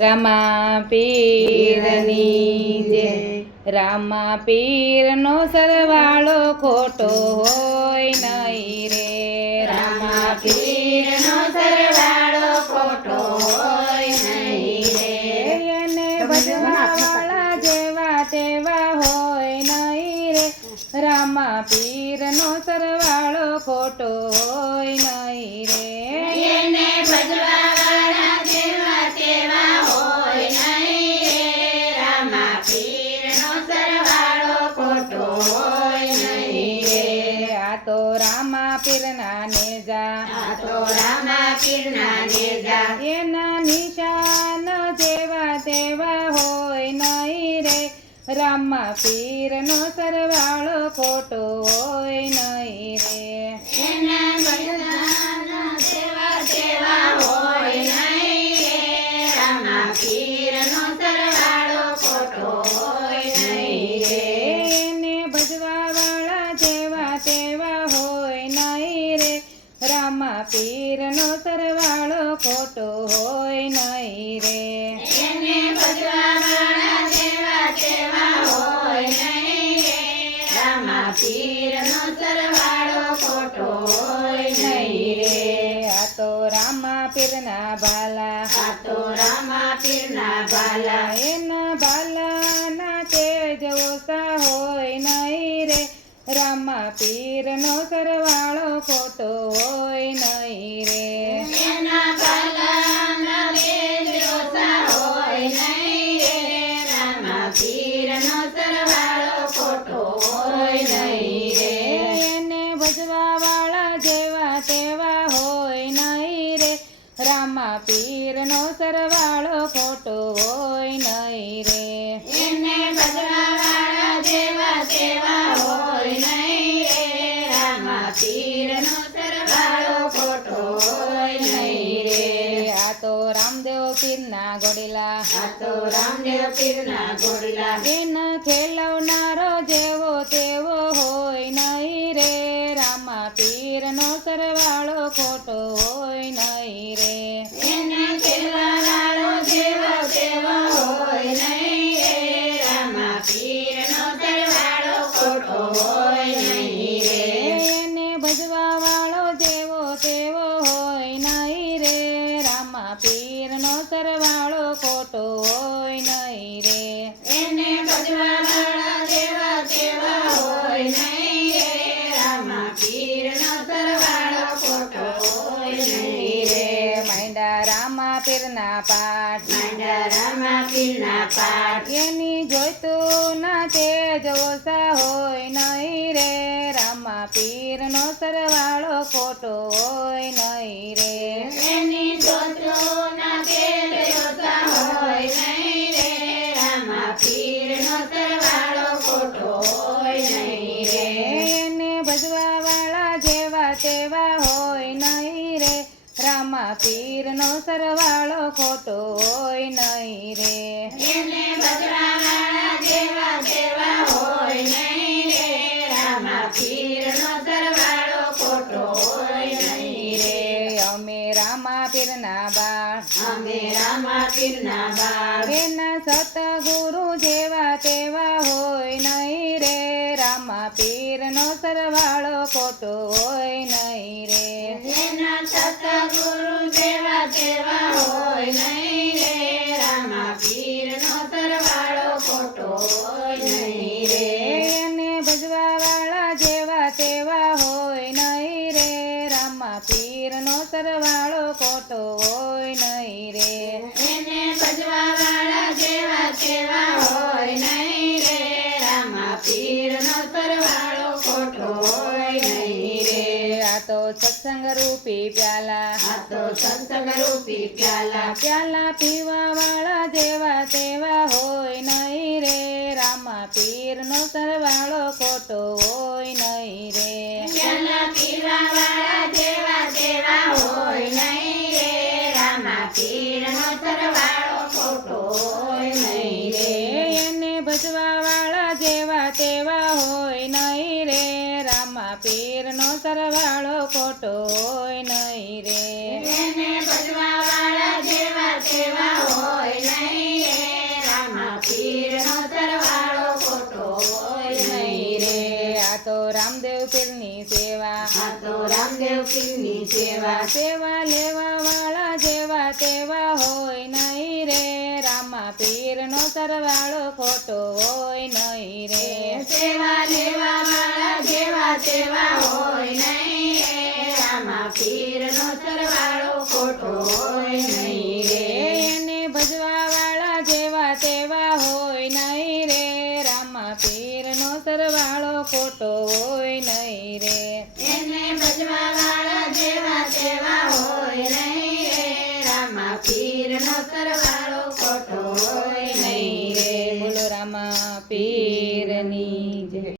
રામા પીરની જય. રામા પીરનો સરવાળો ખોટો હોય નહીં રે. રામા પીરનો સરવાળો ખોટો હોય નહીં રે. એને ભજવાવાળા જેવા તેવા હોય નહીં રે. રામા પીરનો સરવાળો ખોટો હોય નહીં રે. એને ભજવાવાળા જેવા તેવા હોય નહીં રે. રામા પીરનો સરવાળો ખોટો હોય નહીં રે. આ તો રામા પીરના નેજા. આ તો રામા પીરના નેજા. એના નિશાન જેવા તેવા હોય નહીં રે. રામા પીરનો સરવાળો ખોટો હોય નહીં રે. એના ભજવાના જેવા તેવા હોય નહીં રે. રામા પીરનો સરવાળો ખોટો હોય નહીં રે. એને ભજવાવાળા જેવા તેવા હોય નહીં રે. રામા પીરનો સરવાળો ખોટો હોય નહીં રે. એને ભજવાવાળા જેવા તેવા હોય નહીં રે. રામા પીરનો સરવાળો ખોટો હોય નહીં રે. આ તો રામા પીરના ભાલા. આ તો રામા પીરના ભાલા. એના ભાલાના તેજ ઓછા હોય નહીં રે. રામા પીરનો સરવાળો ખોટો હોય નહીં રે. એના ભાલાના તેજ ઓછા હોય નહીં રે. રામા પીરનો સરવાળો ખોટો હોય નહીં રે. એને ભજવાવાળા જેવા તેવા હોય નહીં રે. રામા પીરનો સરવાળો ખોટો હોય નહીં રે. એને ભજવાવાળા જેવા તેવા હોય નહીં રે. રામા પીરનો સરવાળો ખોટો હોય નહીં રે. આ તો રામદેવ પીરના ઘોડીલા. આ તો રામદેવ પીરના ઘોડીલા. એના ખેલવનારો જેવો તેવો હોય નહીં રે. રામા પીરનો સરવાળો ખોટો હોય નહીં રે. એને ખેલવાવાળો જેવો તેવો હોય નહીં રે. રામા પીરનો સરવાળો ખોટો હોય નહીં રે. એને ભજવાવાળો જેવો તેવો હોય નહીં રે. રામા પીરનો સરવાળો ખોટો હોય નહીં રે. એને ભજવાવાળા જેવા તેવા હોય નહીં રે. રામા પીરનો સરવાળો ખોટો હોય નહીં રે. માંડા રામા પીરના પાઠ. માંડા રામા પીરના પાઠ. એની જોઈતું ના તેજ ઓછા હોય નહીં રે. રામા પીરનો સરવાળો ખોટો હોય નહીં રે. એની જોતોના તેજ ઓછા હોય નહીં રે. રામા પીરનો સરવાળો ખોટો હોય નહીં રે. એને ભજવાવાળા જેવા તેવા હોય નહીં રે. રામા પીરનો સરવાળો ખોટો હોય નહીં રે. એને ભજવાવાળા જેવા તેવા હોય નહીં રે. રામા પીરનો સરવાળો ખોટો હોય નહીં રે. અમે રામા પીરના બાળ. અમે રામા પીરના બાળ. એના સતગુરુ જેવા તેવા હોય નહીં રે. રામા પીરનો સરવાળો ખોટો હોય નહીં રે. એના સતગુરુ જેવા તેવા હોય નહીં રે. રામા પીરનો સરવાળો ખોટો હોય નહીં રે. એને ભજવાવાળા જેવા તેવા હોય નહીં રે. રામા પીરનો સરવાળો ખોટો હોય નહીં રે. એને ભજવાવાળા જેવા તેવા હોય નહીં રે. રામા પીરનો સરવાળો ખોટો હોય નહીં રે. આ તો સત્સંગ રૂપી પ્યાલા. આ તો સત્સંગ રૂપી પ્યાલા. પ્યાલા પીવાવાળા જેવા તેવા હોય નહીં રે. રામા પીરનો સરવાળો ખોટો હોય નહીં રે. પ્યાલા પીવાવાળા જેવા તેવા હોય નહીં રે. રામા પીરનો સરવાળો ખોટો હોય નહીં રે. એને ભજવાવાળા જેવા તેવા હોય નહીં રે. રામા પીરનો સરવાળો ખોટો હોય નહીં રે. એને ભજવાવાળા જેવા તેવા હોય તેવા સેવા લેવા વાળા જેવા તેવા હોય નહીં રે રામા પીરનો સરવાળો ખોટો હોય નહીં રે સેવા લેવા વાળા જેવા તેવા હોય નહીં રે રામા પીરનો સરવાળો ખોટો